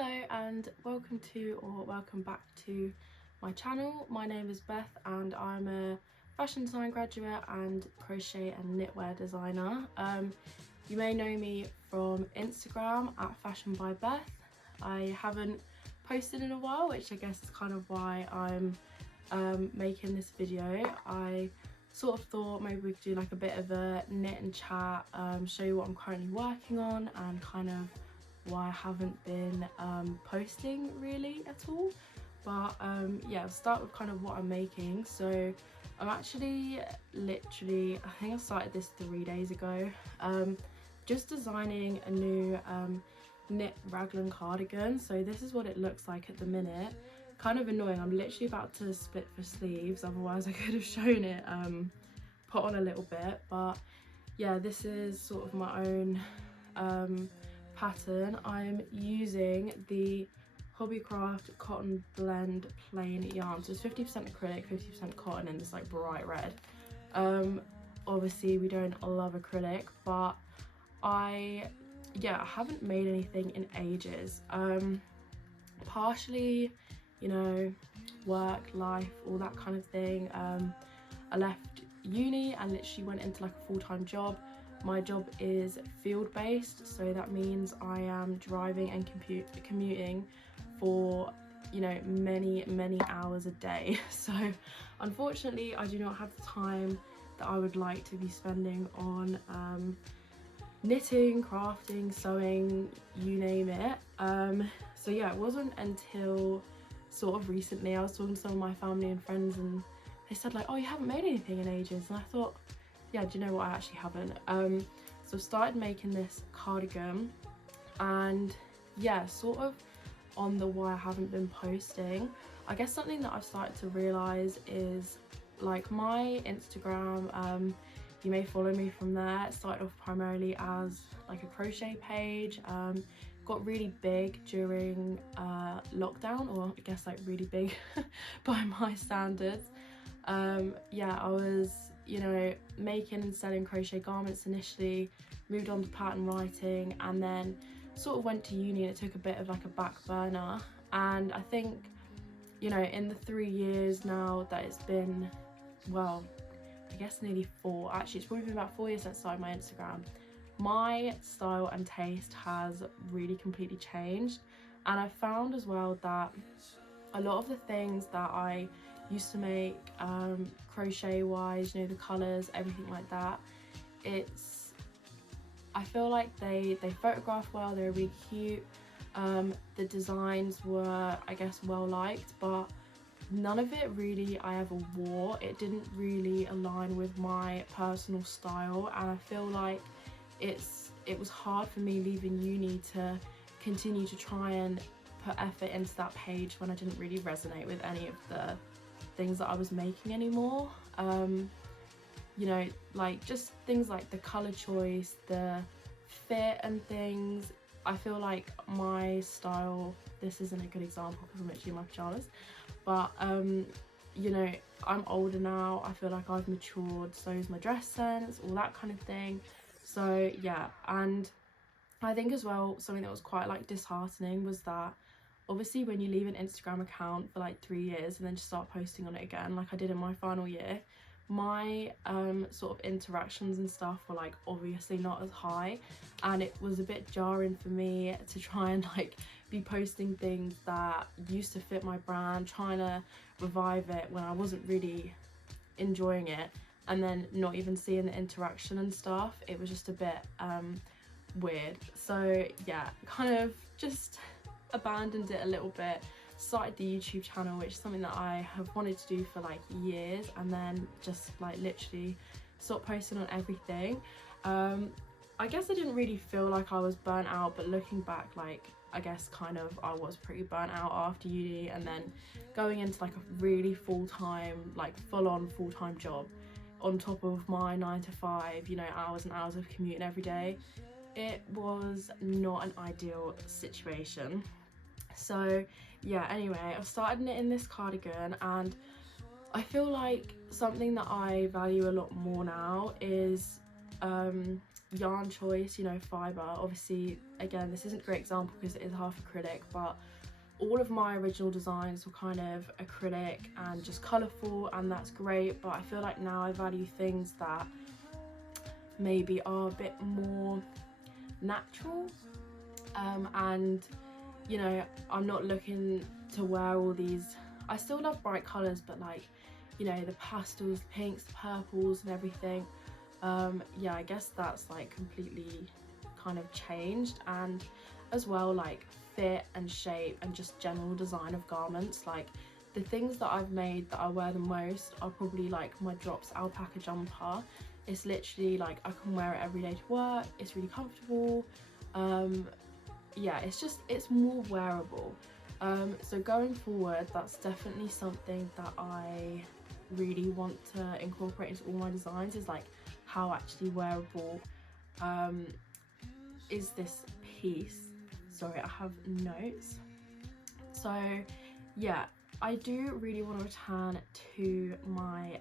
Hello and welcome back to my channel. My name is Beth and I'm a fashion design graduate and crochet and knitwear designer. You may know me from Instagram at Fashion by Beth. I haven't posted in a while, which I guess is kind of why I'm making this video. I sort of thought maybe we could do like a bit of a knit and chat, show you what I'm currently working on and kind of why I haven't been posting really at all. But yeah, I'll start with kind of what I'm making. So I'm actually literally, I think I started this 3 days ago, just designing a new knit raglan cardigan. So this is what it looks like at the minute. Kind of annoying, I'm literally about to split for sleeves, otherwise I could have shown it put on a little bit. But yeah, this is sort of my own pattern. I'm using the Hobbycraft cotton blend plain yarn, so it's 50% acrylic, 50% cotton in this like bright red. Obviously we don't love acrylic, but I haven't made anything in ages. Partially, you know, work, life, all that kind of thing. I left uni and literally went into like a full-time job. My job is field-based, so that means I am driving and commuting for, you know, many hours a day. So unfortunately I do not have the time that I would like to be spending on knitting, crafting, sewing, you name it. So yeah, it wasn't until sort of recently I was talking to some of my family and friends and they said like, oh, you haven't made anything in ages, and I thought, yeah, do you know what, I actually haven't. So I started making this cardigan, and yeah, sort of on the why I haven't been posting, I guess something that I've started to realise is like my Instagram, you may follow me from there. It started off primarily as like a crochet page, got really big during lockdown, or I guess like really big by my standards. Yeah, I was, you know, making and selling crochet garments initially, moved on to pattern writing, and then sort of went to uni and it took a bit of like a back burner. And I think, you know, in the 3 years now that it's been, well, I guess nearly 4, actually it's probably been about 4 years since I started my Instagram, my style and taste has really completely changed. And I found as well that a lot of the things that I used to make crochet wise, you know, the colors, everything like that, I feel like they photograph well, they're really cute, the designs were, I guess, well liked, but none of it really I ever wore. It didn't really align with my personal style, and I feel like it was hard for me leaving uni to continue to try and put effort into that page when I didn't really resonate with any of the things that I was making anymore. You know, like just things like the color choice, the fit and things. I feel like my style, this isn't a good example because I'm literally in my pajamas, but you know, I'm older now, I feel like I've matured, so is my dress sense, all that kind of thing. So yeah, and I think as well something that was quite like disheartening was that obviously when you leave an Instagram account for like 3 years and then just start posting on it again, like I did in my final year, my sort of interactions and stuff were like obviously not as high, and it was a bit jarring for me to try and like be posting things that used to fit my brand, trying to revive it when I wasn't really enjoying it, and then not even seeing the interaction and stuff. It was just a bit weird. So yeah, kind of just abandoned it a little bit, started the YouTube channel, which is something that I have wanted to do for like years, and then just like literally stopped posting on everything. I guess I didn't really feel like I was burnt out, but looking back, like I guess kind of I was pretty burnt out after uni, and then going into like a really full-time, like full-on full-time job on top of my 9 to 5, you know, hours and hours of commuting every day. It was not an ideal situation. So yeah, anyway, I've started knitting this cardigan, and I feel like something that I value a lot more now is yarn choice, you know, fibre. Obviously, again, this isn't a great example because it is half acrylic, but all of my original designs were kind of acrylic and just colourful, and that's great. But I feel like now I value things that maybe are a bit more natural, and you know, I'm not looking to wear all these. I still love bright colours, but like, you know, the pastels, the pinks, the purples and everything. Yeah, I guess that's like completely kind of changed, and as well like fit and shape and just general design of garments. Like the things that I've made that I wear the most are probably like my Drops alpaca jumper. It's literally like I can wear it every day to work, it's really comfortable. Yeah, it's more wearable. So going forward, that's definitely something that I really want to incorporate into all my designs, is like how actually wearable is this piece. Sorry, I have notes. So yeah, I do really want to return to my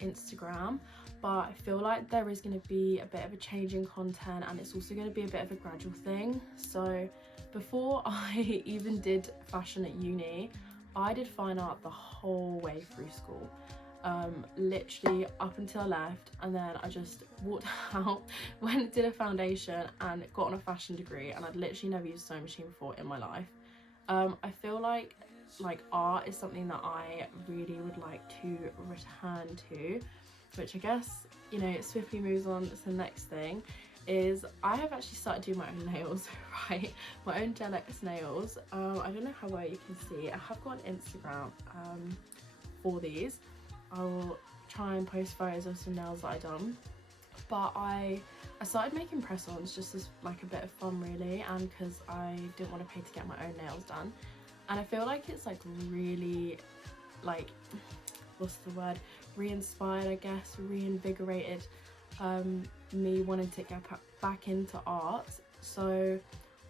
Instagram, but I feel like there is going to be a bit of a change in content, and it's also going to be a bit of a gradual thing. So before I even did fashion at uni, I did fine art the whole way through school, literally up until I left, and then I just walked out, went did a foundation and got on a fashion degree, and I'd literally never used a sewing machine before in my life. I feel like art is something that I really would like to return to, which I guess, you know, it swiftly moves on to the next thing. Is I have actually started doing my own nails, right? My own Gel X nails. I don't know how well you can see. I have got an Instagram for these. I will try and post photos of some nails that I done. But I started making press-ons just as like a bit of fun really, and because I didn't want to pay to get my own nails done. And I feel like it's like really, like, what's the word, re-inspired, I guess, reinvigorated me wanting to get back into art. So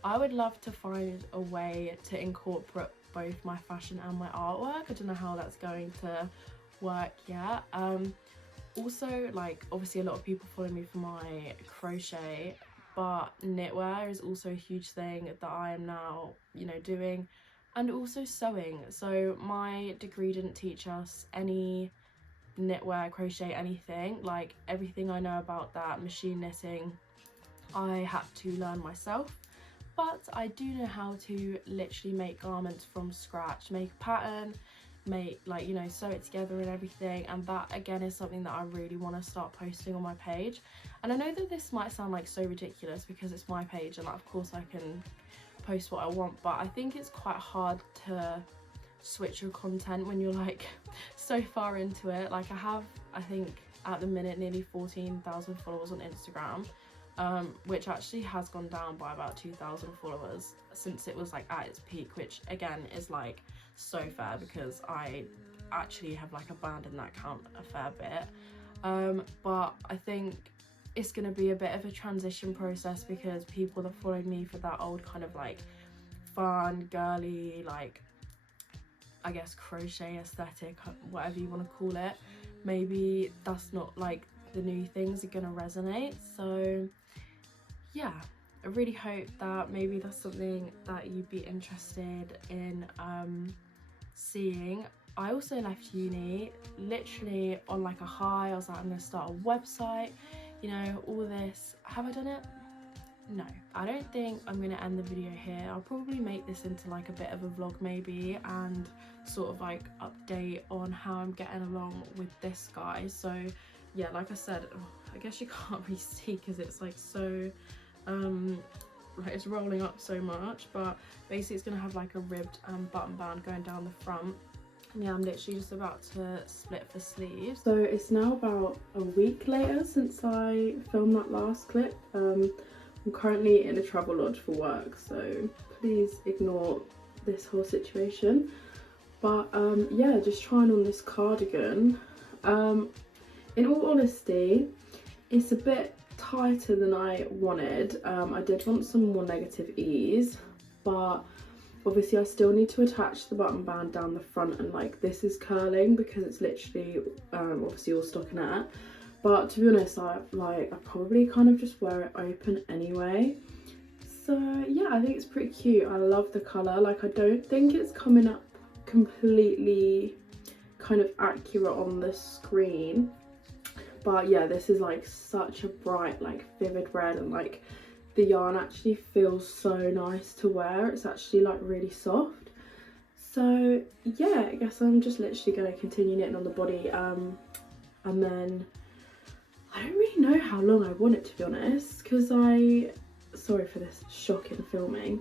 I would love to find a way to incorporate both my fashion and my artwork. I don't know how that's going to work yet. Also, like, obviously a lot of people follow me for my crochet, but knitwear is also a huge thing that I am now, you know, doing, and also sewing. So my degree didn't teach us any knitwear, crochet, anything. Like everything I know about that, machine knitting, I had to learn myself. But I do know how to literally make garments from scratch, make a pattern, make, like, you know, sew it together and everything. And that again is something that I really want to start posting on my page. And I know that this might sound like so ridiculous because it's my page and, like, of course I can post what I want, but I think it's quite hard to switch your content when you're like so far into it. Like I think at the minute nearly 14,000 followers on Instagram, which actually has gone down by about 2,000 followers since it was like at its peak, which again is like so fair because I actually have like abandoned that account a fair bit. But I think it's going to be a bit of a transition process because people that followed me for that old kind of like fun, girly, like, I guess, crochet aesthetic, whatever you want to call it, maybe that's not like the new things are gonna resonate. So yeah, I really hope that maybe that's something that you'd be interested in seeing. I also left uni literally on like a high. I was like, I'm gonna start a website, you know, all this. Have I done it? No, I don't think I'm going to end the video here. I'll probably make this into like a bit of a vlog maybe, and sort of like update on how I'm getting along with this guy. So yeah, like I said, I guess you can't really see because it's like so like it's rolling up so much, but basically it's going to have like a ribbed button band going down the front. And yeah, I'm literally just about to split the sleeves. So it's now about a week later since I filmed that last clip. I'm currently in a travel lodge for work, so please ignore this whole situation. But yeah, just trying on this cardigan. In all honesty, it's a bit tighter than I wanted. I did want some more negative ease, but obviously I still need to attach the button band down the front, and like this is curling because it's literally obviously all stockinette. but to be honest, I probably kind of just wear it open anyway. So yeah, I think it's pretty cute. I love the colour. Like, I don't think it's coming up completely kind of accurate on the screen, but yeah, this is like such a bright, like vivid red, and like the yarn actually feels so nice to wear. It's actually like really soft. So yeah, I guess I'm just literally going to continue knitting on the body, and then I don't really know how long I want it, to be honest, because sorry for this shocking filming.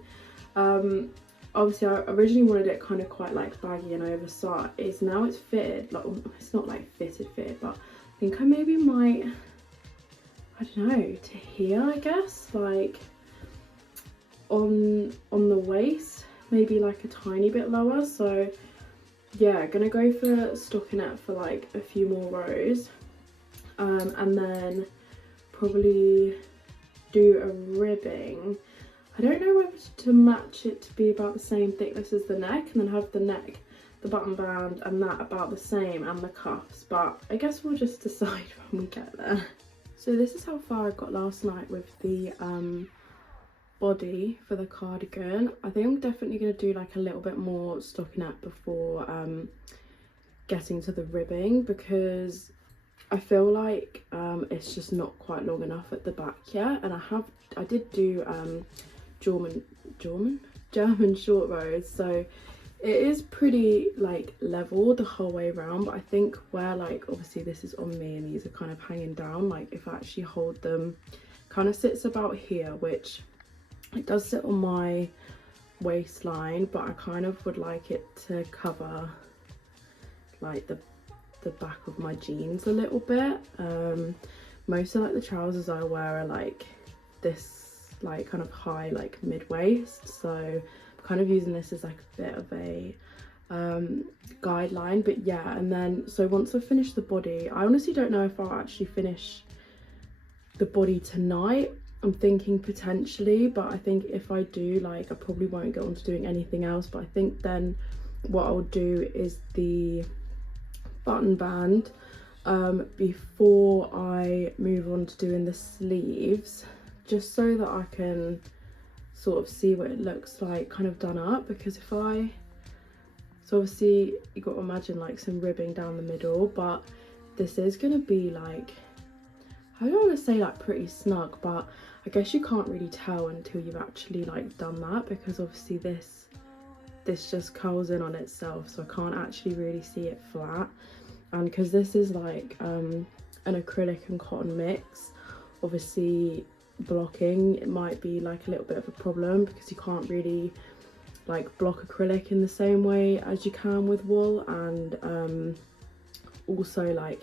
Obviously I originally wanted it kind of quite like baggy and oversized. Now it's fitted, like, it's not like fitted, but I think I maybe might, I don't know, to here, I guess, like on the waist, maybe like a tiny bit lower. So yeah, gonna go for stockinette for like a few more rows, and then probably do a ribbing. I don't know whether to match it to be about the same thickness as the neck, and then have the neck, the button band and that about the same, and the cuffs, but I guess we'll just decide when we get there. So this is how far I got last night with the body for the cardigan. I think I'm definitely going to do like a little bit more stockinette before getting to the ribbing, because I feel like it's just not quite long enough at the back yet. And I did do German short rows, so it is pretty like level the whole way around, but I think where like obviously this is on me and these are kind of hanging down, like if I actually hold them, kind of sits about here, which it does sit on my waistline, but I kind of would like it to cover like the back of my jeans a little bit. Most of like the trousers I wear are like this, like kind of high, like mid waist, so I'm kind of using this as like a bit of a guideline. But yeah, and then so once I've finished the body, I honestly don't know if I'll actually finish the body tonight. I'm thinking potentially, but I think if I do, like, I probably won't get on to doing anything else. But I think then what I'll do is the button band before I move on to doing the sleeves, just so that I can sort of see what it looks like kind of done up. Because if I, so obviously you got to imagine like some ribbing down the middle, but this is going to be like, I don't want to say like pretty snug, but I guess you can't really tell until you've actually like done that, because obviously this just curls in on itself, so I can't actually really see it flat. And because this is like an acrylic and cotton mix, obviously blocking, it might be like a little bit of a problem, because you can't really like block acrylic in the same way as you can with wool. And also like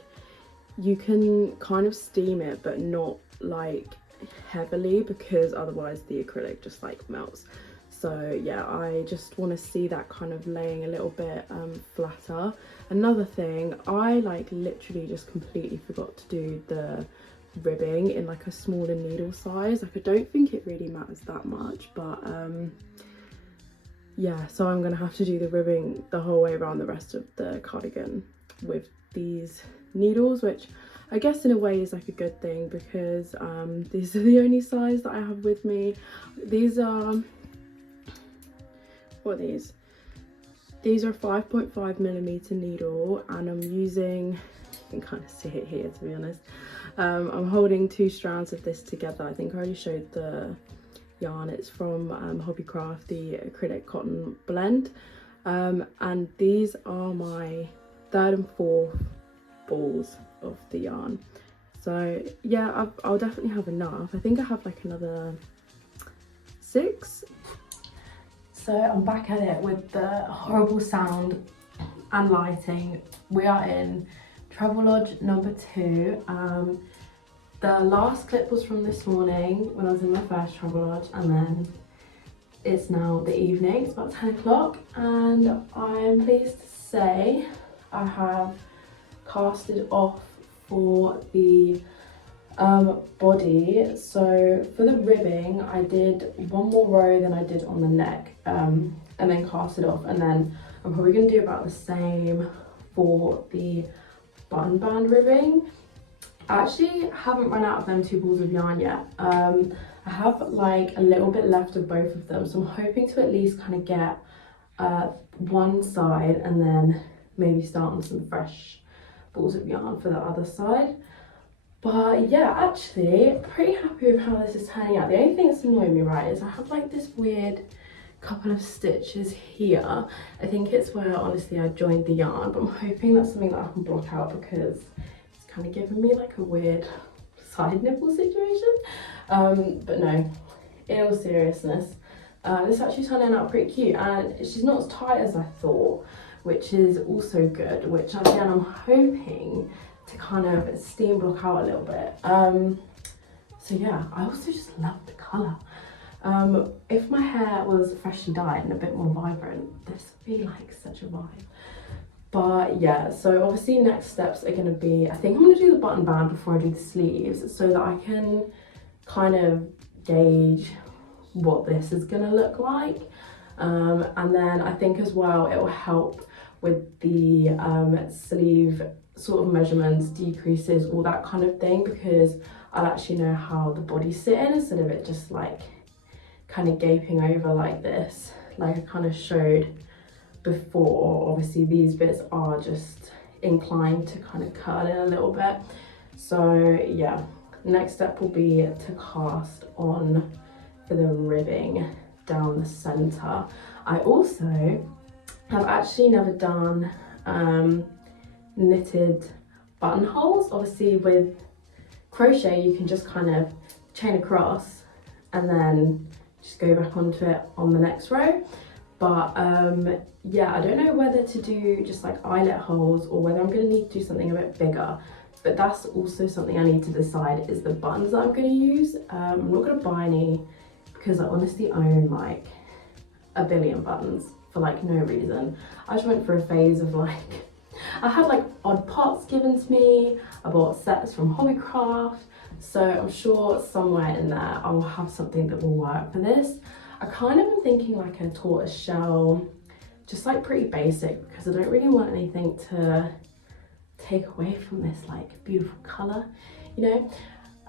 you can kind of steam it, but not like heavily, because otherwise the acrylic just like melts. So yeah, I just want to see that kind of laying a little bit flatter. Another thing, I like literally just completely forgot to do the ribbing in like a smaller needle size. Like I don't think it really matters that much, but yeah, so I'm gonna have to do the ribbing the whole way around the rest of the cardigan with these needles, which I guess in a way is like a good thing, because these are the only size that I have with me. These are, what are these? These are 5.5mm needle, and I'm using, you can kind of see it here to be honest. I'm holding 2 strands of this together. I think I already showed the yarn. It's from Hobbycraft, the acrylic cotton blend. And these are my 3rd and 4th balls of the yarn. So yeah, I'll definitely have enough. I think I have like another 6. So I'm back at it with the horrible sound and lighting. We are in Travelodge number 2. The last clip was from this morning when I was in my first Travelodge, and then it's now the evening. It's about 10 o'clock, and I'm pleased to say I have casted off for the body. So for the ribbing, I did 1 more row than I did on the neck, and then cast it off, and then I'm probably going to do about the same for the button band ribbing. I actually haven't run out of them 2 balls of yarn yet. I have like a little bit left of both of them, so I'm hoping to at least kind of get one side and then maybe start on some fresh balls of yarn for the other side. But yeah, actually pretty happy with how this is turning out. The only thing that's annoying me, right, is I have like this weird couple of stitches here. I think it's where honestly I joined the yarn, but I'm hoping that's something that I can block out because it's kind of giving me like a weird side nipple situation. But no, in all seriousness, this actually turning out pretty cute, and she's not as tight as I thought, which is also good, which again I'm hoping to kind of steam block out a little bit. So yeah, I also just love the colour. If my hair was freshly dyed and a bit more vibrant, this would be like such a vibe. But yeah, so obviously next steps are going to be, I think I'm going to do the button band before I do the sleeves so that I can kind of gauge what this is going to look like. And then I think as well it will help with the sleeve sort of measurements, decreases, all that kind of thing, because I'll actually know how the body's sitting instead of it just like kind of gaping over like this, like I kind of showed before. Obviously these bits are just inclined to kind of curl in a little bit. So yeah, next step will be to cast on for the ribbing down the center. I also have actually never done knitted buttonholes. Obviously with crochet you can just kind of chain across and then just go back onto it on the next row. But yeah, I don't know whether to do just like eyelet holes or whether I'm going to need to do something a bit bigger. But that's also something I need to decide, is the buttons that I'm going to use. I'm not going to buy any because I honestly own like a billion buttons for like no reason. I just went through a phase of like, I had like odd pots given to me, I bought sets from Hobbycraft, so I'm sure somewhere in there I will have something that will work for this. I kind of am thinking like a tortoise shell, just like pretty basic, because I don't really want anything to take away from this like beautiful colour, you know.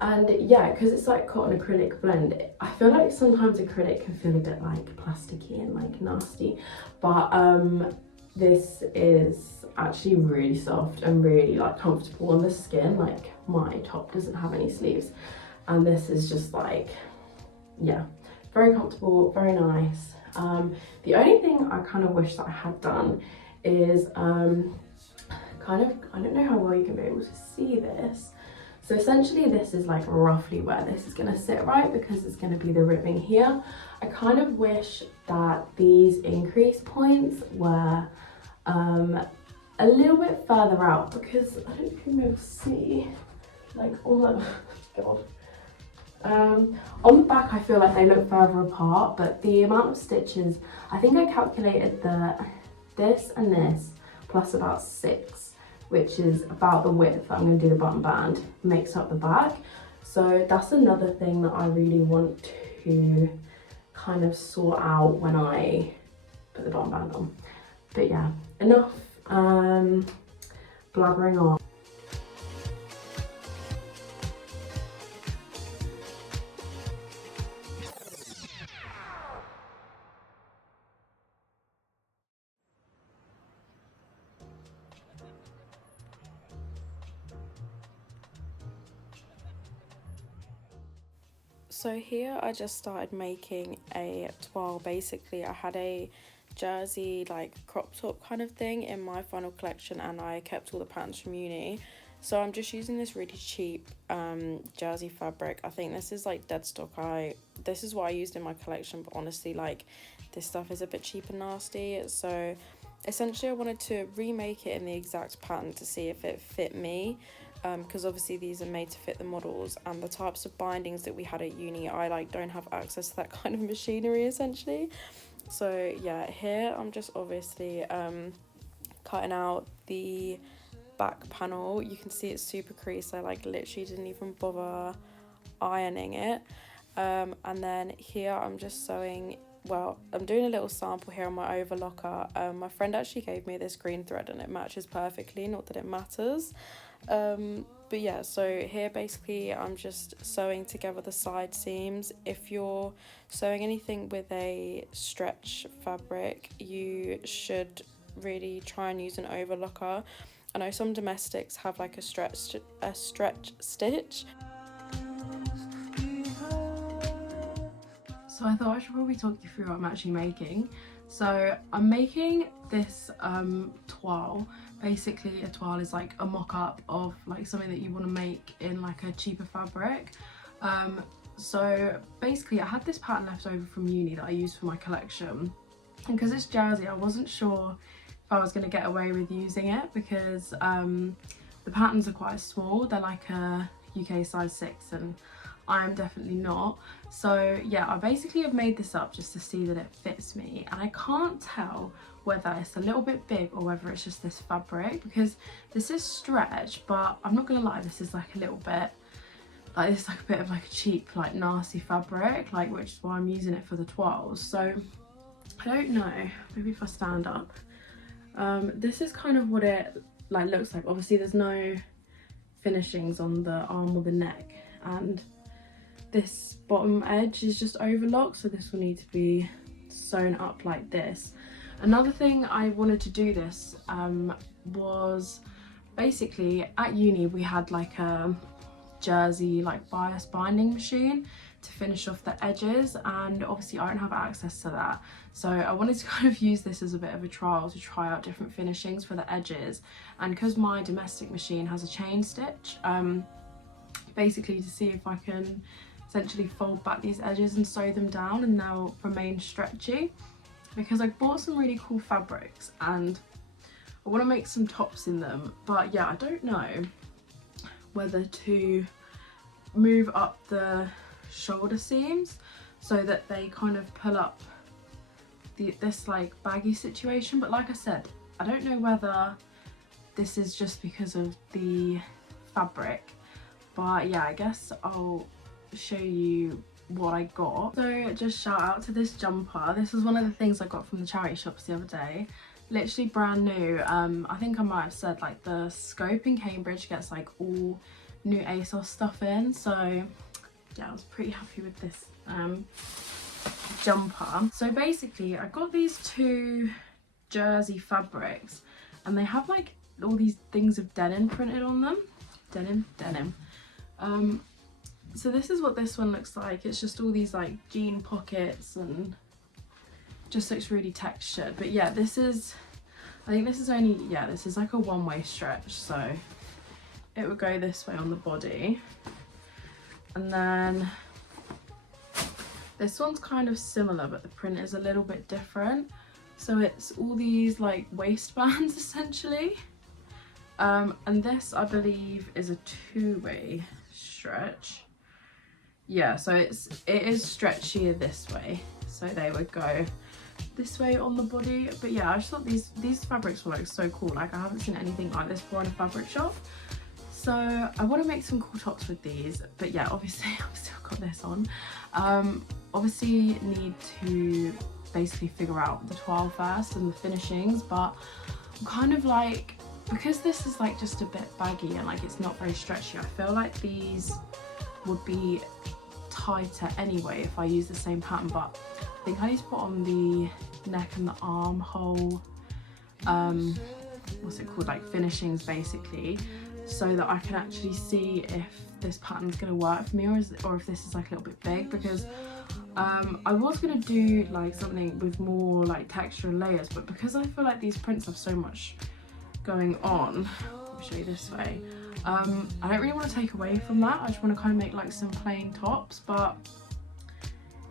And yeah, because it's like cotton acrylic blend, I feel like sometimes acrylic can feel a bit like plasticky and like nasty, but this is actually really soft and really like comfortable on the skin. Like my top doesn't have any sleeves and this is just like, yeah, very comfortable, very nice. The only thing I kind of wish that I had done is kind of, I don't know how well you can be able to see this. So essentially this is like roughly where this is going to sit, right, because it's going to be the ribbing here. I kind of wish that these increase points were a little bit further out, because I don't think you'll be able to see like on the God. On the back I feel like they look further apart, but the amount of stitches, I think I calculated that this and this plus about 6, which is about the width that I'm going to do the button band, makes up the back. So that's another thing that I really want to kind of sort out when I put the button band on. But yeah, enough blabbering on. So here I just started making a toile. Basically I had a jersey like crop top kind of thing in my final collection and I kept all the patterns from uni. So I'm just using this really cheap jersey fabric. I think this is like dead stock. This is what I used in my collection, but honestly like this stuff is a bit cheap and nasty. So essentially I wanted to remake it in the exact pattern to see if it fit me. Because obviously these are made to fit the models, and the types of bindings that we had at uni, I like don't have access to that kind of machinery essentially. So yeah, here I'm just obviously cutting out the back panel. You can see it's super creased. I like literally didn't even bother ironing it. And then here I'm just sewing well, I'm doing a little sample here on my overlocker. My friend actually gave me this green thread and it matches perfectly, not that it matters. But yeah, so here basically I'm just sewing together the side seams. If you're sewing anything with a stretch fabric, you should really try and use an overlocker. I know some domestics have like a stretch stitch. So I thought I should probably talk you through what I'm actually making. So I'm making this toile. Basically a toile is like a mock-up of like something that you want to make in like a cheaper fabric. So basically I had this pattern left over from uni that I used for my collection, and because it's jersey I wasn't sure if I was going to get away with using it because the patterns are quite small. They're like a UK size 6 and I am definitely not. So yeah, I basically have made this up just to see that it fits me, and I can't tell whether it's a little bit big or whether it's just this fabric, because this is stretch, but I'm not gonna lie, this is like a little bit like, this is like a bit of like a cheap like nasty fabric, like, which is why I'm using it for the toiles. So I don't know, maybe if I stand up, this is kind of what it like looks like. Obviously there's no finishings on the arm or the neck, and this bottom edge is just overlocked, so this will need to be sewn up like this. Another thing I wanted to do this was basically at uni we had like a jersey like bias binding machine to finish off the edges, and obviously I don't have access to that, so I wanted to kind of use this as a bit of a trial to try out different finishings for the edges. And because my domestic machine has a chain stitch, basically to see if I can essentially fold back these edges and sew them down and they'll remain stretchy, because I bought some really cool fabrics and I want to make some tops in them. But yeah, I don't know whether to move up the shoulder seams so that they kind of pull up this like baggy situation. But like I said, I don't know whether this is just because of the fabric, but yeah, I guess I'll show you what I got. So just shout out to this jumper. This was one of the things I got from the charity shops the other day, literally brand new. I think I might have said like the scope in Cambridge gets like all new ASOS stuff in, so yeah, I was pretty happy with this jumper. So basically I got these two jersey fabrics and they have like all these things of denim printed on them. Denim. So this is what this one looks like. It's just all these like jean pockets and just looks really textured. But yeah, this is, I think this is only, yeah, this is like a one-way stretch, so it would go this way on the body. And then this one's kind of similar, but the print is a little bit different. So it's all these like waistbands essentially. And this I believe is a two-way stretch. Yeah, so it is stretchier this way, so they would go this way on the body. But yeah, I just thought these fabrics were like so cool. Like I haven't seen anything like this before in a fabric shop, so I want to make some cool tops with these. But yeah, obviously I've still got this on. Obviously need to basically figure out the toile first and the finishings, but I'm kind of like, because this is like just a bit baggy and like it's not very stretchy, I feel like these would be tighter anyway if I use the same pattern. But I think I need to put on the neck and the armhole what's it called, like finishings basically, so that I can actually see if this pattern's going to work for me, or if this is like a little bit big, because I was going to do like something with more like texture and layers, but because I feel like these prints have so much going on, I'll show you this way, I don't really want to take away from that. I just want to kind of make like some plain tops. But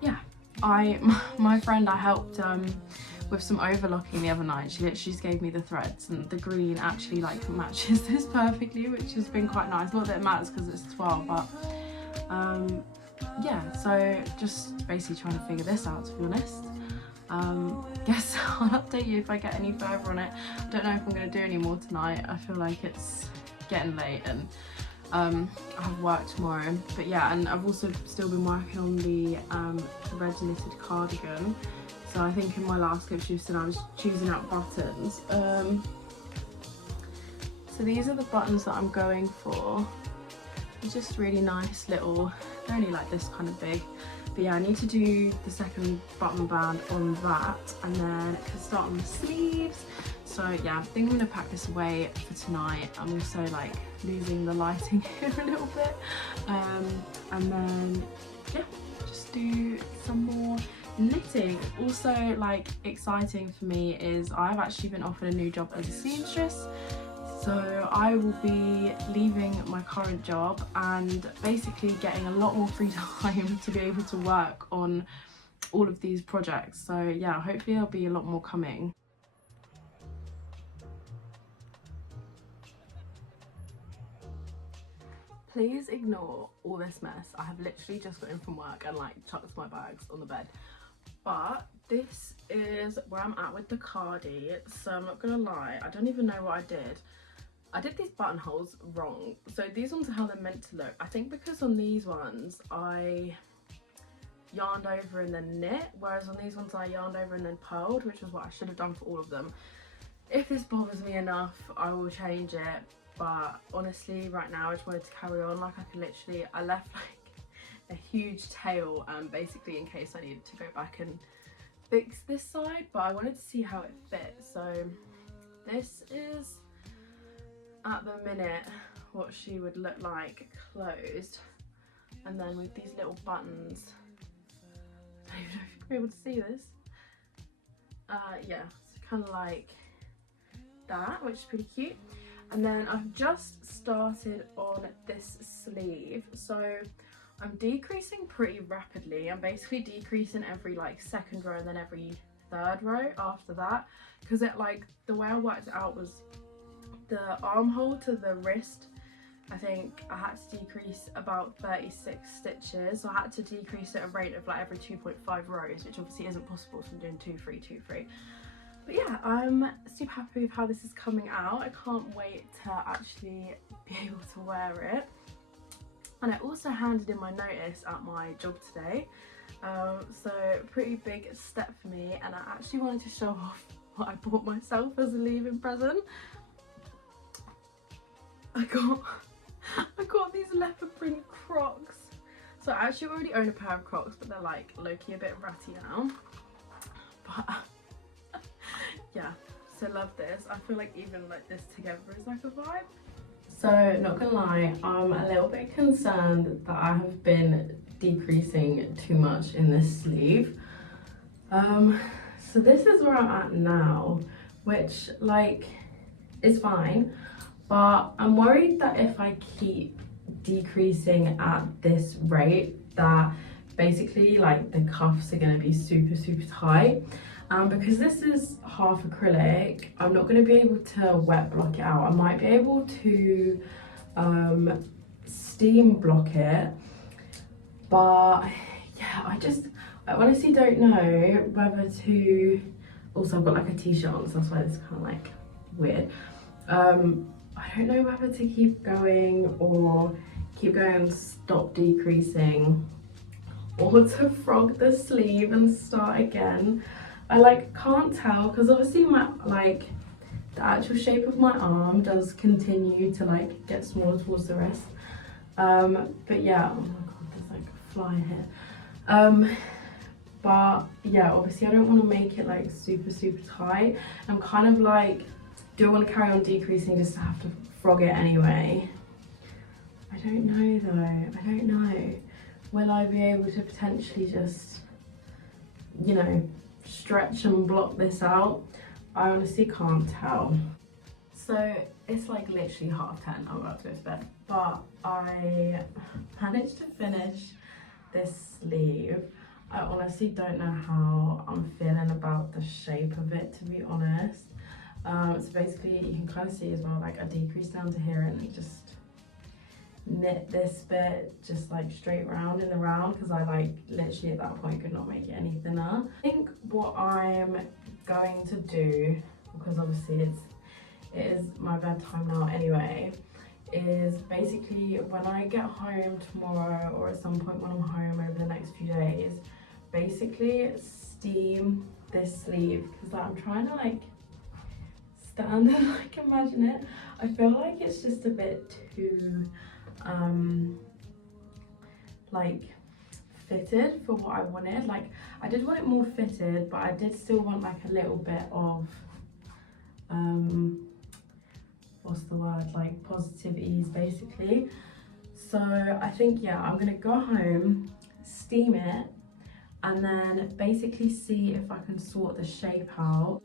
yeah, my friend I helped with some overlocking the other night. She literally just gave me the threads, and the green actually like matches this perfectly, which has been quite nice. Not that it matters because it's 12, but yeah, so just basically trying to figure this out, to be honest. Guess I'll update you if I get any further on it. I don't know if I'm going to do any more tonight. I feel like it's getting late and I have work tomorrow. But yeah, and I've also still been working on the red knitted cardigan. So I think in my last clip you've seen I was choosing out buttons. So these are the buttons that I'm going for. They're just really nice little, they're only like this kind of big. But yeah, I need to do the second button band on that, and then I can start on the sleeves. So yeah, I think I'm gonna pack this away for tonight. I'm also like losing the lighting here a little bit. And then yeah, just do some more knitting. Also like exciting for me is I've actually been offered a new job as a seamstress. So I will be leaving my current job and basically getting a lot more free time to be able to work on all of these projects. So yeah, hopefully there'll be a lot more coming. Please ignore all this mess. I have literally just got in from work and like chucked my bags on the bed. But this is where I'm at with the cardi. So I'm not gonna lie, I don't even know what I did. I did these buttonholes wrong. So these ones are how they're meant to look. I think because on these ones I yarned over and then knit, whereas on these ones I yarned over and then purled, which is what I should have done for all of them. If this bothers me enough, I will change it. But honestly, right now I just wanted to carry on. Like I left like a huge tail basically in case I needed to go back and fix this side, but I wanted to see how it fits. So this is at the minute what she would look like closed, and then with these little buttons, I don't even know if you're able to see this. Yeah, it's kind of like that, which is pretty cute. And then I've just started on this sleeve, so I'm decreasing pretty rapidly. I'm basically decreasing every like second row and then every third row after that, because it like the way I worked it out was the armhole to the wrist, I think I had to decrease about 36 stitches. So I had to decrease at a rate of like every 2.5 rows, which obviously isn't possible, so I'm doing 2, 3, 2, 3. But yeah, I'm super happy with how this is coming out. I can't wait to actually be able to wear it. And I also handed in my notice at my job today. So pretty big step for me, and I actually wanted to show off what I bought myself as a leaving present. I got these leopard print Crocs. So I actually already own a pair of Crocs, but they're like low-key a bit ratty now. But yeah, so love this. I feel like even like this together is like a vibe. So not gonna lie, I'm a little bit concerned that I have been decreasing too much in this sleeve. So this is where I'm at now, which like is fine. But I'm worried that if I keep decreasing at this rate, that basically like the cuffs are going to be super tight. Because this is half acrylic, I'm not going to be able to wet block it out. I might be able to steam block it, but yeah, I honestly don't know whether to. Also, I've got like a t-shirt on, so that's why this is kind of like weird. I don't know whether to keep going or keep going and stop decreasing, or to frog the sleeve and start again. I like can't tell, because obviously my like the actual shape of my arm does continue to like get smaller towards the wrist. But yeah, oh my god, there's like a fly here. But yeah, obviously I don't want to make it like super tight. I'm kind of like, do I want to carry on decreasing just to have to frog it anyway? I don't know though, I don't know. Will I be able to potentially just, you know, stretch and block this out? I honestly can't tell. So it's like literally 10:30, I'm about to go to bed. But I managed to finish this sleeve. I honestly don't know how I'm feeling about the shape of it, to be honest. So basically you can kind of see as well, like I decrease down to here and just knit this bit just like straight round in the round, because I like literally at that point could not make it any thinner. I think what I'm going to do, because obviously it is my bedtime now anyway, is basically when I get home tomorrow or at some point when I'm home over the next few days, basically steam this sleeve because like I'm trying to like stand and like imagine it. I feel like it's just a bit too like fitted for what I wanted. Like I did want it more fitted, but I did still want like a little bit of what's the word, like positive ease basically. So I think, yeah, I'm gonna go home, steam it, and then basically see if I can sort the shape out.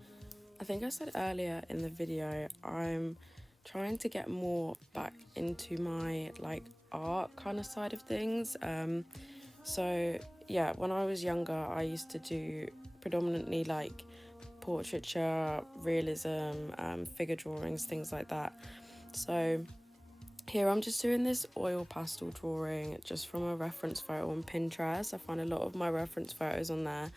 I think I said earlier in the video, I'm trying to get more back into my like art kind of side of things. So yeah, when I was younger, I used to do predominantly like portraiture, realism, figure drawings, things like that. So here I'm just doing this oil pastel drawing just from a reference photo on Pinterest. I find a lot of my reference photos on there.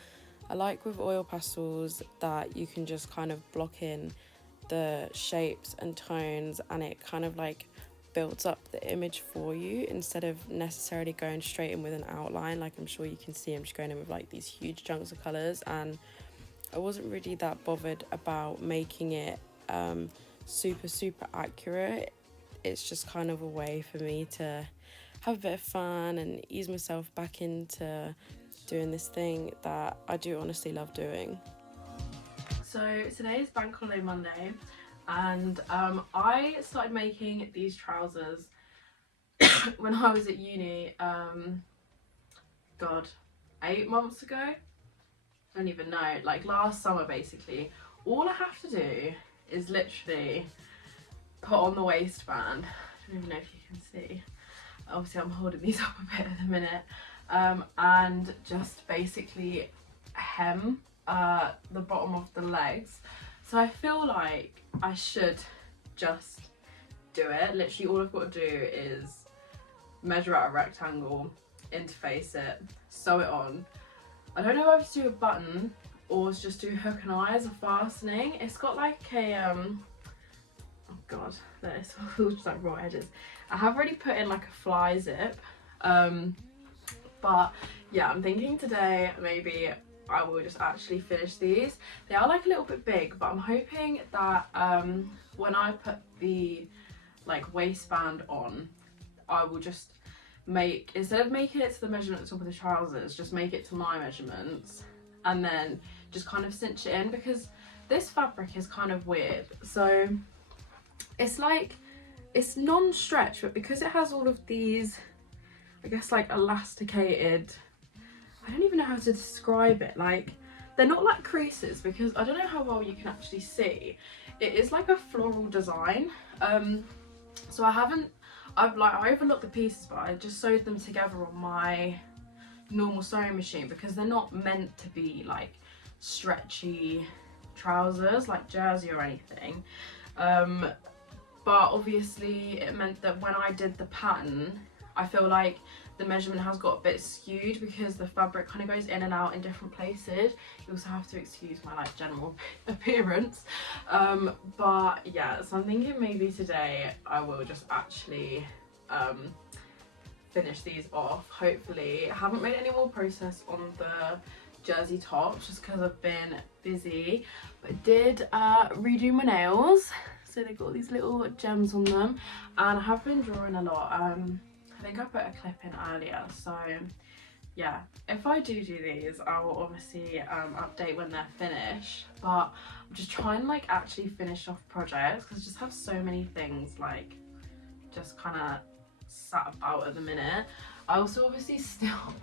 I like with oil pastels that you can just kind of block in the shapes and tones, and it kind of like builds up the image for you instead of necessarily going straight in with an outline. Like I'm sure you can see, I'm just going in with like these huge chunks of colours, and I wasn't really that bothered about making it super accurate. It's just kind of a way for me to have a bit of fun and ease myself back into doing this thing that I do honestly love doing. So today is Bank Holiday Monday, and I started making these trousers when I was at uni, God, 8 months ago? I don't even know, like last summer basically. All I have to do is literally put on the waistband. I don't even know if you can see. Obviously I'm holding these up a bit at the minute. And just basically hem the bottom of the legs. So I feel like I should just do it. Literally all I've got to do is measure out a rectangle, interface it, sew it on. I don't know whether to do a button or just do hook and eye as a fastening. It's got like a oh god, there's all just like raw edges. I have already put in like a fly zip, but yeah, I'm thinking today maybe I will just actually finish these. They are like a little bit big, but I'm hoping that when I put the like waistband on, I will just make, instead of making it to the measurements of the trousers, just make it to my measurements and then just kind of cinch it in, because this fabric is kind of weird. So it's like, it's non-stretch, but because it has all of these, I guess like elasticated, I don't even know how to describe it, like they're not like creases, because I don't know how well you can actually see. It is like a floral design. So I overlooked the pieces, but I just sewed them together on my normal sewing machine because they're not meant to be like stretchy trousers like jersey or anything. But obviously it meant that when I did the pattern, I feel like the measurement has got a bit skewed because the fabric kind of goes in and out in different places. You also have to excuse my like general appearance. But yeah, so I'm thinking maybe today I will just actually finish these off, hopefully. I haven't made any more progress on the jersey tops just because I've been busy, but I did redo my nails, so they've got these little gems on them, and I have been drawing a lot. I think I put a clip in earlier, so yeah, if I do these I will obviously update when they're finished, but I'm just trying to like actually finish off projects because I just have so many things like just kind of sat about at the minute. I also obviously still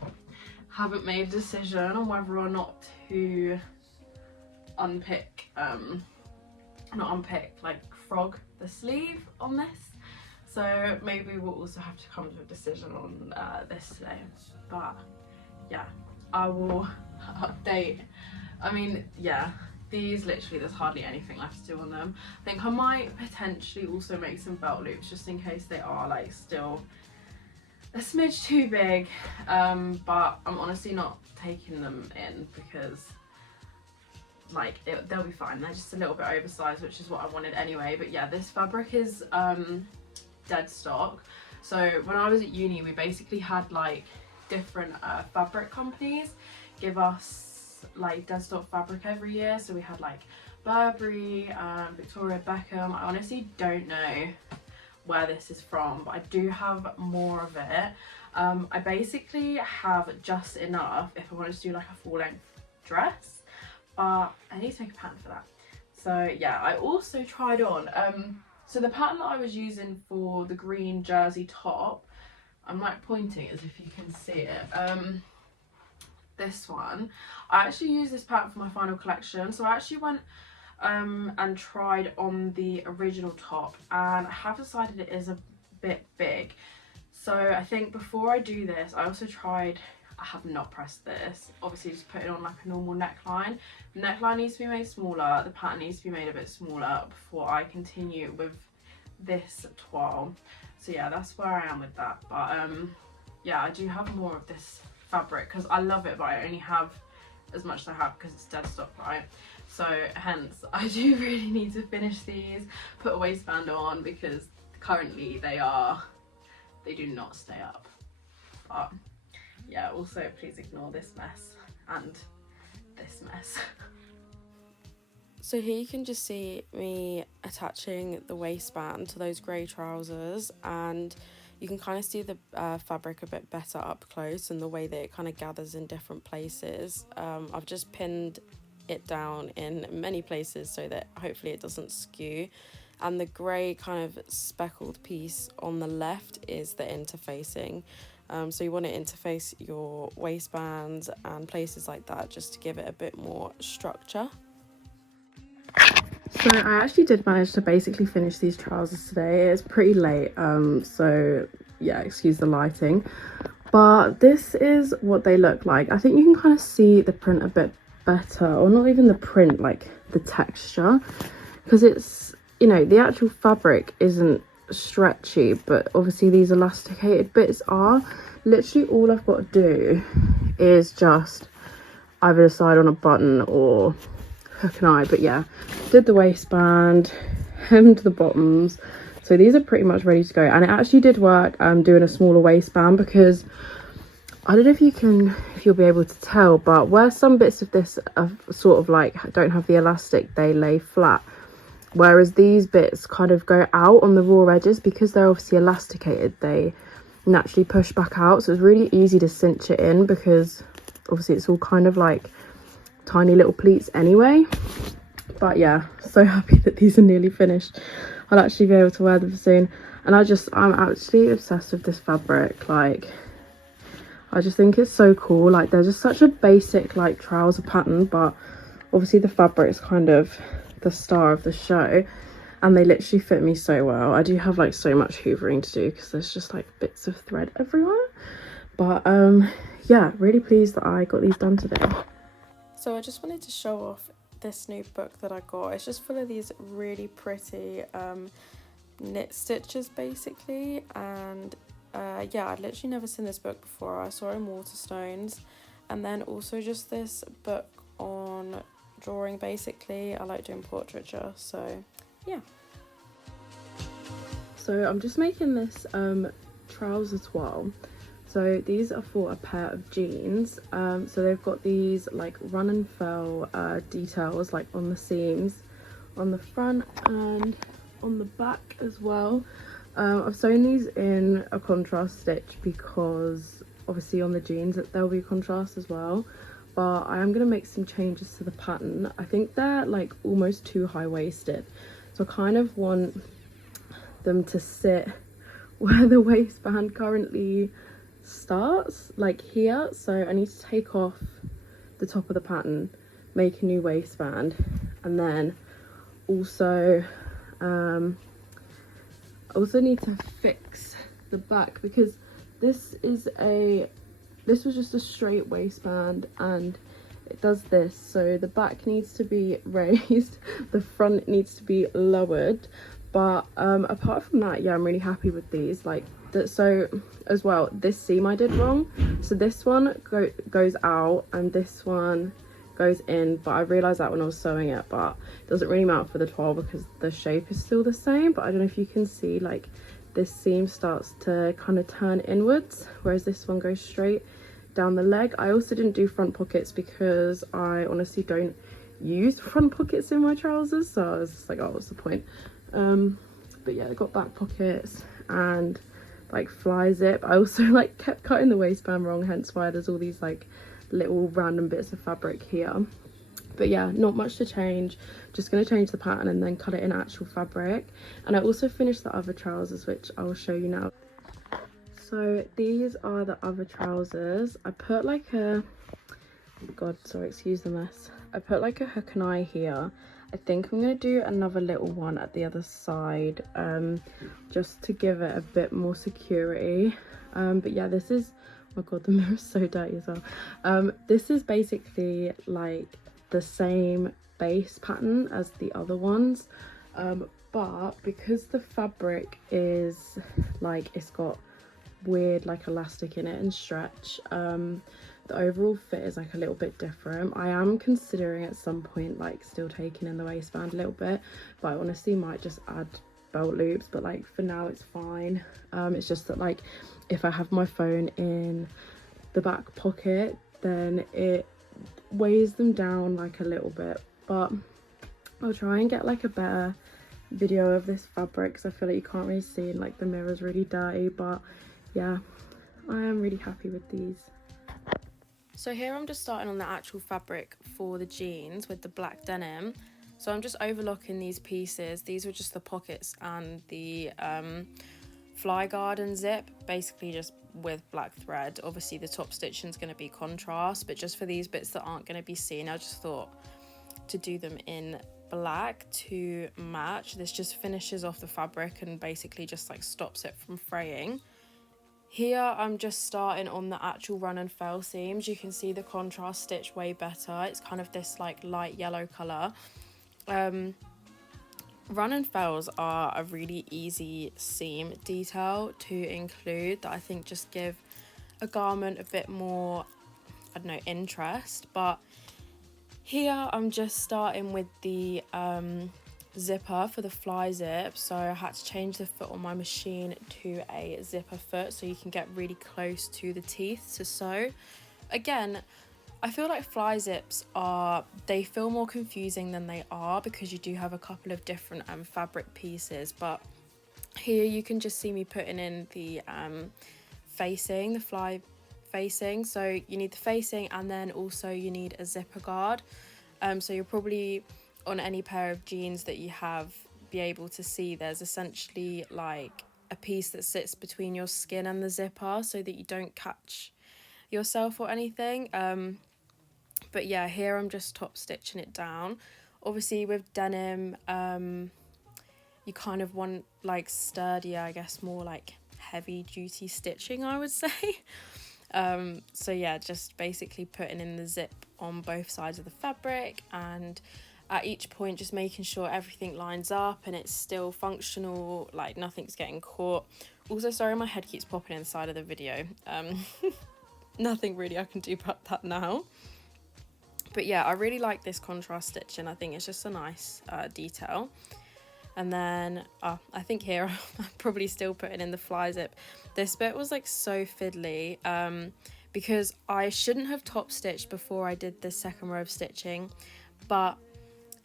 haven't made a decision on whether or not to unpick, not unpick, like frog the sleeve on this. So maybe we'll also have to come to a decision on this today. But yeah, I will update. I mean, yeah, these literally there's hardly anything left to do on them. I think I might potentially also make some belt loops just in case they are like still a smidge too big, but I'm honestly not taking them in because like they'll be fine. They're just a little bit oversized, which is what I wanted anyway. But yeah, this fabric is dead stock. So when I was at uni, we basically had like different fabric companies give us like dead stock fabric every year. So we had like Burberry, Victoria Beckham. I honestly don't know where this is from, but I do have more of it. I basically have just enough if I wanted to do like a full length dress, but I need to make a pattern for that. So yeah, I also tried on, so the pattern that I was using for the green jersey top, I'm like pointing as if you can see it. This one, I actually used this pattern for my final collection. So I actually went and tried on the original top, and I have decided it is a bit big. So I think before I do this, I also tried, I have not pressed this, obviously just put it on like a normal neckline. The neckline needs to be made smaller, the pattern needs to be made a bit smaller before I continue with this toile. So yeah, that's where I am with that. But yeah, I do have more of this fabric because I love it, but I only have as much as I have because it's dead stock, right? So hence I do really need to finish these, put a waistband on, because currently they do not stay up. But yeah, also please ignore this mess and this mess. So here you can just see me attaching the waistband to those grey trousers, and you can kind of see the fabric a bit better up close and the way that it kind of gathers in different places. I've just pinned it down in many places so that hopefully it doesn't skew. And the grey kind of speckled piece on the left is the interfacing. So you want to interface your waistbands and places like that just to give it a bit more structure. So I actually did manage to basically finish these trousers today. It's pretty late, so yeah, excuse the lighting. But this is what they look like. I think you can kind of see the print a bit better, or not even the print, like the texture, because it's, you know, the actual fabric isn't stretchy, but obviously these elasticated bits are. Literally all I've got to do is just either decide on a button or hook an eye. But yeah, did the waistband, hemmed the bottoms, so these are pretty much ready to go. And it actually did work doing a smaller waistband, because I don't know if you'll be able to tell, but where some bits of this are sort of like don't have the elastic, they lay flat, whereas these bits kind of go out on the raw edges. Because they're obviously elasticated, they naturally push back out, so it's really easy to cinch it in, because obviously it's all kind of like tiny little pleats anyway. But yeah, so happy that these are nearly finished. I'll actually be able to wear them soon. And I'm actually obsessed with this fabric. Like, I just think it's so cool. Like, they're just such a basic like trouser pattern, but obviously the fabric is kind of the star of the show, and they literally fit me so well. I do have like so much hoovering to do because there's just like bits of thread everywhere. But yeah, really pleased that I got these done today. So I just wanted to show off this new book that I got. It's just full of these really pretty knit stitches basically, and yeah, I'd literally never seen this book before. I saw it in Waterstones, and then also just this book on drawing basically. I like doing portraiture, so yeah. So I'm just making this trouser toile. So these are for a pair of jeans. So they've got these like run and fell details like on the seams, on the front and on the back as well. I've sewn these in a contrast stitch because obviously on the jeans there'll be contrast as well. But I am going to make some changes to the pattern. I think they're like almost too high-waisted. So I kind of want them to sit where the waistband currently starts, like here. So I need to take off the top of the pattern, make a new waistband, and then also need to fix the back, because this was just a straight waistband and it does this, so the back needs to be raised, the front needs to be lowered. But apart from that, yeah, I'm really happy with these. Like so as well, this seam I did wrong, so this one goes out and this one goes in, but I realized that when I was sewing it, but it doesn't really matter for the toile because the shape is still the same. But I don't know if you can see, like this seam starts to kind of turn inwards, whereas this one goes straight down the leg. I also didn't do front pockets because I honestly don't use front pockets in my trousers, so I was just like, oh, what's the point? But yeah, I got back pockets and like fly zip. I also like kept cutting the waistband wrong, hence why there's all these like little random bits of fabric here. But yeah, not much to change, just going to change the pattern and then cut it in actual fabric. And I also finished the other trousers, which I will show you now. So these are the other trousers. I put like a, god, sorry, excuse the mess, I put like a hook and eye here. I think I'm going to do another little one at the other side, just to give it a bit more security. But yeah, this is, oh my god, the mirror's so dirty as well. This is basically like the same base pattern as the other ones, but because the fabric is like, it's got weird like elastic in it and stretch, the overall fit is like a little bit different. I am considering at some point like still taking in the waistband a little bit, but I honestly might just add belt loops, but like for now it's fine. It's just that like if I have my phone in the back pocket, then it weighs them down like a little bit. But I'll try and get like a better video of this fabric because I feel like you can't really see and like the mirror's really dirty. But yeah, I am really happy with these. So here I'm just starting on the actual fabric for the jeans with the black denim. So I'm just overlocking these pieces. These were just the pockets and the fly guard and zip, basically just with black thread. Obviously the top stitching is going to be contrast, but just for these bits that aren't going to be seen, I just thought to do them in black to match. This just finishes off the fabric and basically just like stops it from fraying. Here I'm just starting on the actual run and fell seams. You can see the contrast stitch way better. It's kind of this like light yellow colour. Run and fells are a really easy seam detail to include that I think just give a garment a bit more, I don't know, interest. But here I'm just starting with the zipper for the fly zip, so I had to change the foot on my machine to a zipper foot so you can get really close to the teeth to sew. Again, I feel like fly zips they feel more confusing than they are because you do have a couple of different fabric pieces, but here you can just see me putting in the facing, the fly facing. So you need the facing and then also you need a zipper guard. So you're probably on any pair of jeans that you have be able to see there's essentially like a piece that sits between your skin and the zipper so that you don't catch yourself or anything. But yeah, here I'm just top stitching it down. Obviously with denim, you kind of want like sturdier, I guess more like heavy duty stitching, I would say. So yeah, just basically putting in the zip on both sides of the fabric, and at each point just making sure everything lines up and it's still functional, like nothing's getting caught. Also, sorry, my head keeps popping in the side of the video. Nothing really I can do about that now. But yeah, I really like this contrast stitching. I think it's just a nice detail. And then I think here I'm probably still putting in the fly zip. This bit was like so fiddly because I shouldn't have top stitched before I did this second row of stitching, but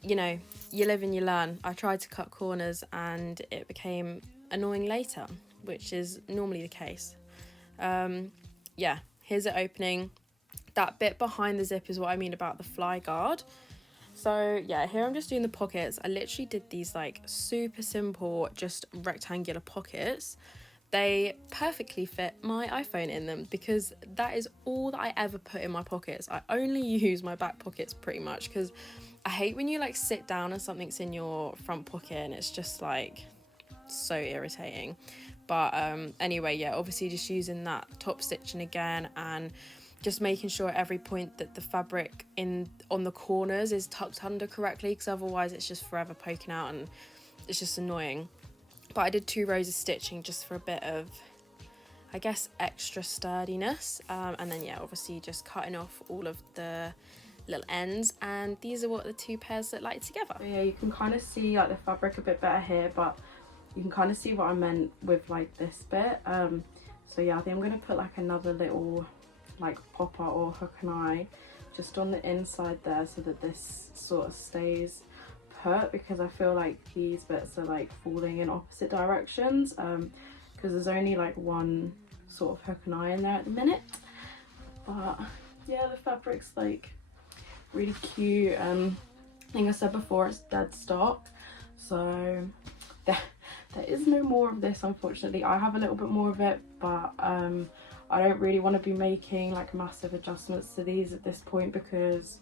you know, you live and you learn. I tried to cut corners and it became annoying later, which is normally the case. Yeah, here's it opening. That bit behind the zip is what I mean about the fly guard. So yeah, here I'm just doing the pockets. I literally did these like super simple, just rectangular pockets. They perfectly fit my iPhone in them because that is all that I ever put in my pockets. I only use my back pockets pretty much because I hate when you like sit down and something's in your front pocket and it's just like so irritating. But anyway, yeah, obviously just using that top stitching again and just making sure at every point that the fabric on the corners is tucked under correctly, because otherwise it's just forever poking out and it's just annoying. But I did 2 rows of stitching just for a bit of, I guess, extra sturdiness, and then yeah, obviously just cutting off all of the little ends, and these are what the 2 pairs look like together. Yeah, you can kind of see like the fabric a bit better here, but you can kind of see what I meant with like this bit. So yeah, I think I'm gonna put like another little like popper or hook and eye just on the inside there, so that this sort of stays put, because I feel like these bits are like falling in opposite directions, because there's only like one sort of hook and eye in there at the minute. But yeah, the fabric's like really cute, and I think I said before, it's dead stock, so there is no more of this, unfortunately. I have a little bit more of it, but I don't really want to be making like massive adjustments to these at this point, because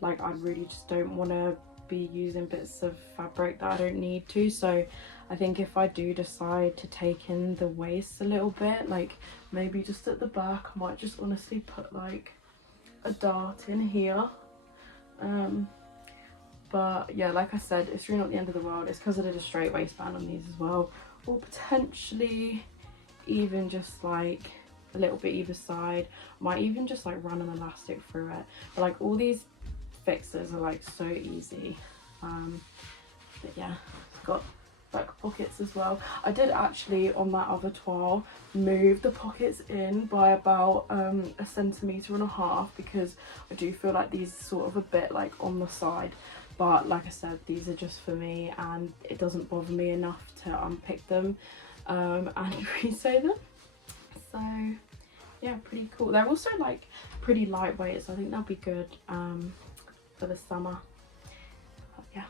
like I really just don't want to be using bits of fabric that I don't need to. So I think if I do decide to take in the waist a little bit, like maybe just at the back, I might just honestly put like a dart in here. But yeah, like I said, it's really not the end of the world. It's because I did a straight waistband on these as well, or potentially even just like a little bit either side. Might even just like run an elastic through it. But like all these fixes are like so easy. But yeah, it's got back pockets as well. I did actually, on that other toile, move the pockets in by about 1.5 centimeters, because I do feel like these are sort of a bit like on the side. But like I said, these are just for me, and it doesn't bother me enough to unpick them and re-sew them. So yeah, pretty cool. They're also like pretty lightweight, so I think they'll be good for the summer. But yeah.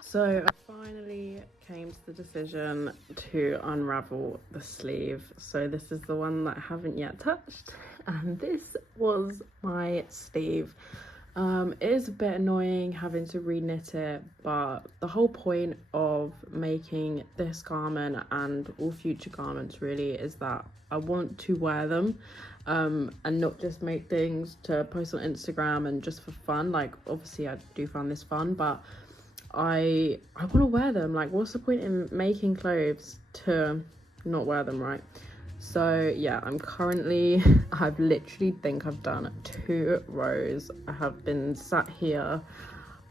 So I finally came to the decision to unravel the sleeve. So this is the one that I haven't yet touched, and this was my sleeve. It is a bit annoying having to re-knit it, but the whole point of making this garment and all future garments really is that I want to wear them, and not just make things to post on Instagram and just for fun. Like obviously I do find this fun, but I want to wear them. Like what's the point in making clothes to not wear them, right? So yeah, I've literally think I've done 2 rows. I have been sat here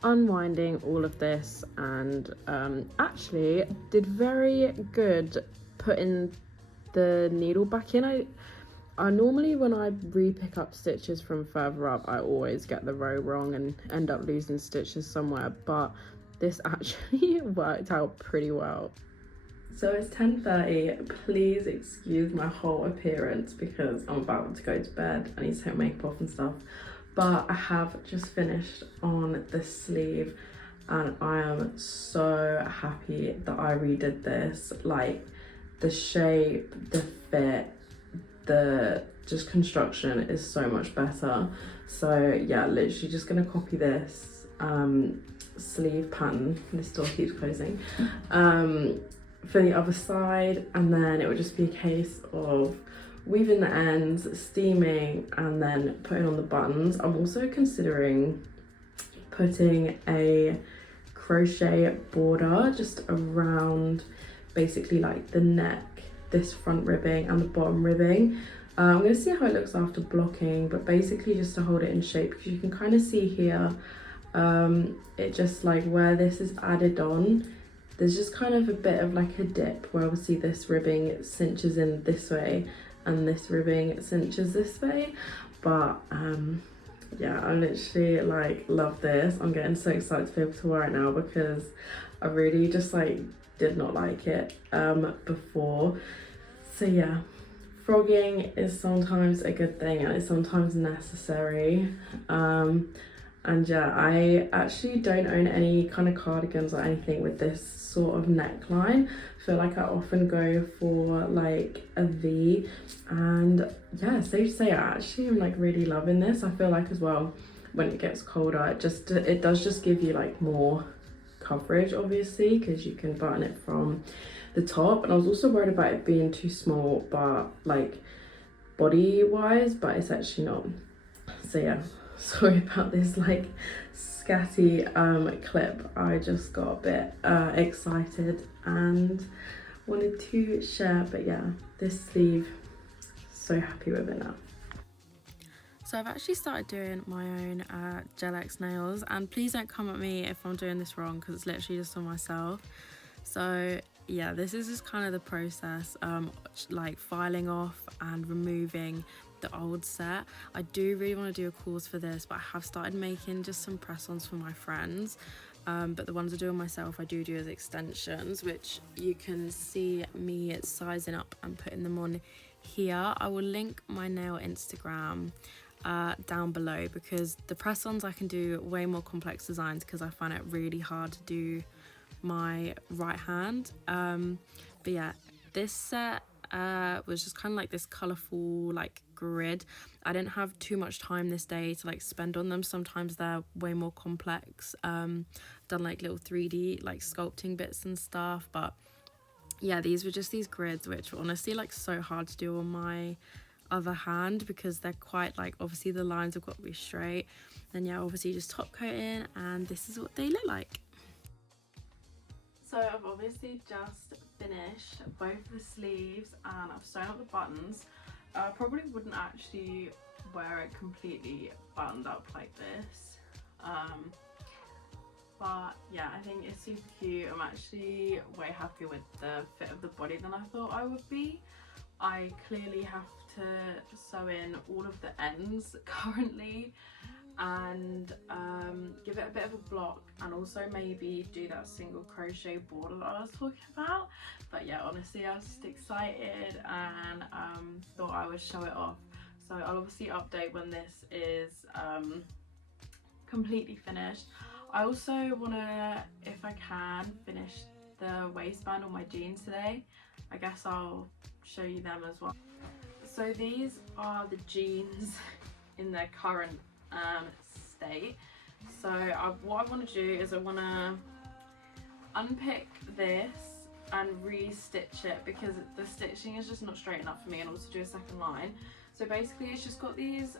unwinding all of this, and actually did very good putting the needle back in. I normally, when I re-pick up stitches from further up, I always get the row wrong and end up losing stitches somewhere, but this actually worked out pretty well. So it's 10:30. Please excuse my whole appearance because I'm about to go to bed. I need to take makeup off and stuff. But I have just finished on the sleeve, and I am so happy that I redid this. Like the shape, the fit, the just construction is so much better. So yeah, literally just gonna copy this sleeve pattern. This door keeps closing. For the other side, and then it would just be a case of weaving the ends, steaming, and then putting on the buttons. I'm also considering putting a crochet border just around basically like the neck, this front ribbing and the bottom ribbing. I'm going to see how it looks after blocking, but basically just to hold it in shape, because you can kind of see here it just like where this is added on, there's just kind of a bit of like a dip where obviously this ribbing cinches in this way and this ribbing cinches this way. But yeah, I literally like love this. I'm getting so excited to be able to wear it now, because I really just like did not like it before. So yeah, frogging is sometimes a good thing and it's sometimes necessary. And yeah, I actually don't own any kind of cardigans or anything with this sort of neckline. I feel like I often go for like a V, and yeah, safe to say I actually am like really loving this. I feel like as well, when it gets colder, it does just give you like more coverage, obviously, because you can button it from the top. And I was also worried about it being too small, but like body wise, but it's actually not. So yeah, sorry about this like scatty clip. I just got a bit excited and wanted to share. But yeah, this sleeve, so happy with it now. So I've actually started doing my own Gel X nails, and please don't come at me if I'm doing this wrong, because it's literally just on myself. So yeah, this is just kind of the process, like filing off and removing the old set. I do really want to do a course for this, but I have started making just some press-ons for my friends. But the ones I do on myself, I do as extensions, which you can see me sizing up and putting them on here. I will link my nail Instagram down below, because the press-ons I can do way more complex designs because I find it really hard to do my right hand. But yeah, this set was just kind of like this colourful like grid. I didn't have too much time this day to like spend on them. Sometimes they're way more complex. Done like little 3D like sculpting bits and stuff, but yeah, these were just these grids, which were honestly like so hard to do on my other hand because they're quite like, obviously the lines have got to be straight. Then yeah, obviously just top coating, and this is what they look like. So I've obviously just finished both the sleeves and I've sewn up the buttons. I probably wouldn't actually wear it completely buttoned up like this, but yeah, I think it's super cute. I'm actually way happier with the fit of the body than I thought I would be. I clearly have to sew in all of the ends currently and give it a bit of a block, and also maybe do that single crochet border that I was talking about. But yeah, honestly I was just excited and thought I would show it off. So I'll obviously update when this is completely finished. I also want to, if I can, finish the waistband on my jeans today. I guess I'll show you them as well. So these are the jeans in their current state. So what I want to do is I want to unpick this and re-stitch it because the stitching is just not straight enough for me, and also do a second line. So basically it's just got these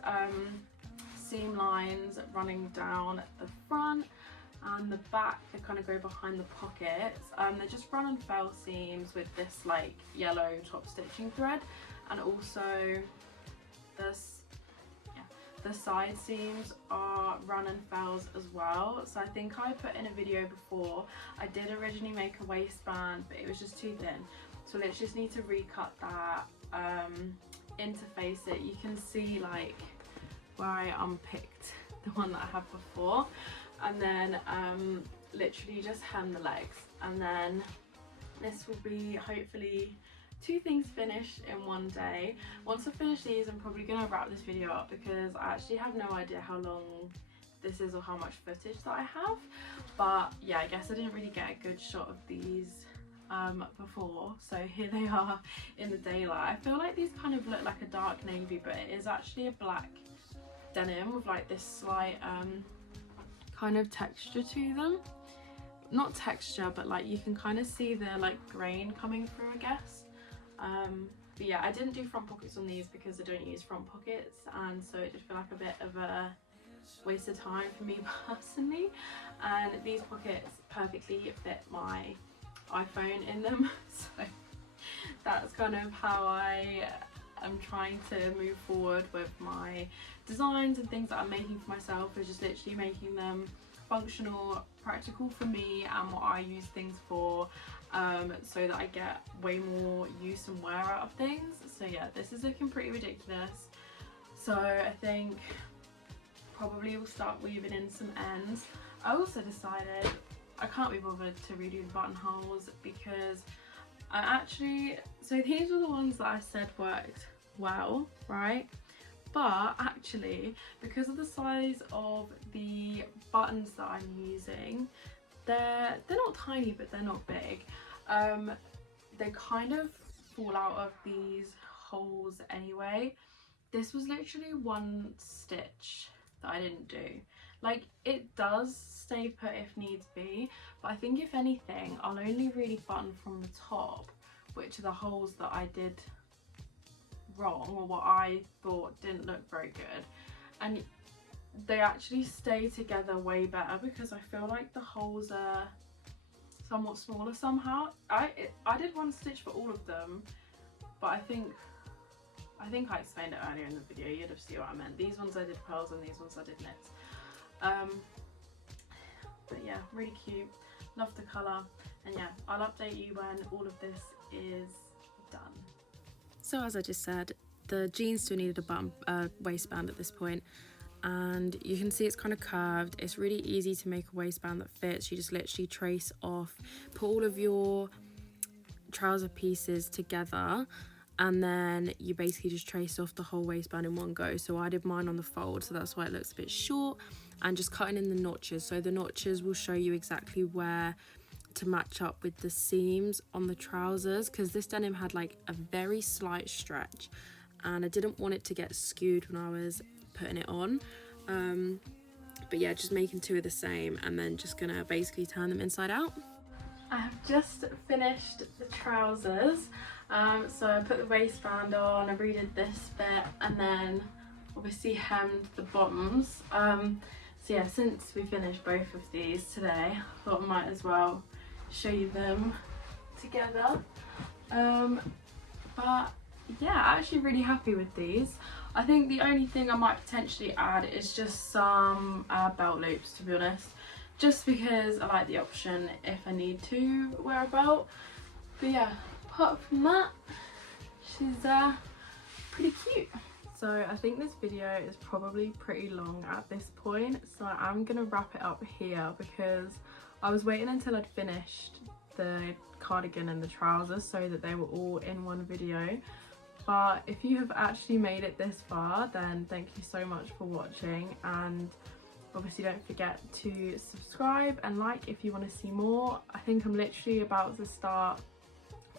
seam lines running down the front and the back. They kind of go behind the pockets. They're just run and fell seams with this like yellow top stitching thread, and also the side seams are run and fells as well. So I think I put in a video before, I did originally make a waistband but it was just too thin, so let's just need to recut that, interface it. You can see like where I unpicked the one that I had before, and then literally just hem the legs, and then this will be hopefully 2 things finished in one day. Once I finish these, I'm probably going to wrap this video up because I actually have no idea how long this is or how much footage that I have. But yeah, I guess I didn't really get a good shot of these before, so here they are in the daylight. I feel like these kind of look like a dark navy, but it is actually a black denim with like this slight kind of texture to them. Not texture, but like you can kind of see the like grain coming through, I guess. But yeah, I didn't do front pockets on these because I don't use front pockets, and so it just felt like a bit of a waste of time for me personally. And these pockets perfectly fit my iPhone in them, so that's kind of how I am trying to move forward with my designs and things that I'm making for myself, is just literally making them functional, practical for me and what I use things for, so that I get way more use and wear out of things. So yeah, this is looking pretty ridiculous, so I think probably we'll start weaving in some ends. I also decided I can't be bothered to redo the buttonholes because I actually, so these were the ones that I said worked well, right? But actually, because of the size of the buttons that I'm using, they're not tiny, but they're not big. They kind of fall out of these holes anyway. This was literally one stitch that I didn't do. Like, it does stay put if needs be, but I think if anything, I'll only really button from the top, which are the holes that I did wrong, or what I thought didn't look very good, and they actually stay together way better because I feel like the holes are somewhat smaller somehow. I did one stitch for all of them, but I think I explained it earlier in the video, you'd have seen what I meant. These ones I did pearls and these ones I did knits. But yeah, really cute, love the colour, and yeah, I'll update you when all of this is done. So as I just said, the jeans still needed a button waistband at this point, and you can see it's kind of curved. It's really easy to make a waistband that fits. You just literally trace off, put all of your trouser pieces together, and then you basically just trace off the whole waistband in one go. So I did mine on the fold, so that's why it looks a bit short, and just cutting in the notches. So the notches will show you exactly where to match up with the seams on the trousers, because this denim had like a very slight stretch and I didn't want it to get skewed when I was putting it on. But yeah, just making two of the same and then just gonna basically turn them inside out. I have just finished the trousers. So I put the waistband on, I redid this bit, and then obviously hemmed the bottoms. So yeah, since we finished both of these today, I thought I might as well show you them together. But yeah, actually really happy with these. I think the only thing I might potentially add is just some belt loops, to be honest, just because I like the option if I need to wear a belt. But yeah, apart from that, she's pretty cute. So I think this video is probably pretty long at this point, so I'm gonna wrap it up here because I was waiting until I'd finished the cardigan and the trousers so that they were all in one video. But if you have actually made it this far, then thank you so much for watching, and obviously don't forget to subscribe and like if you want to see more. I think I'm literally about to start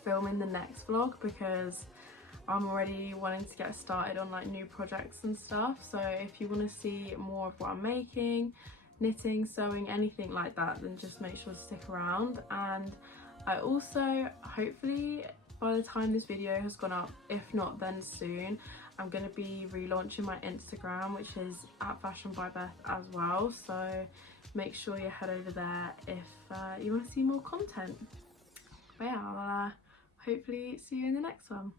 filming the next vlog because I'm already wanting to get started on like new projects and stuff. So if you want to see more of what I'm making, knitting, sewing, anything like that, then just make sure to stick around. And I also, hopefully by the time this video has gone up, if not then soon, I'm going to be relaunching my Instagram, which is @FashionByBeth as well, so make sure you head over there if you want to see more content. But yeah, I'll hopefully see you in the next one.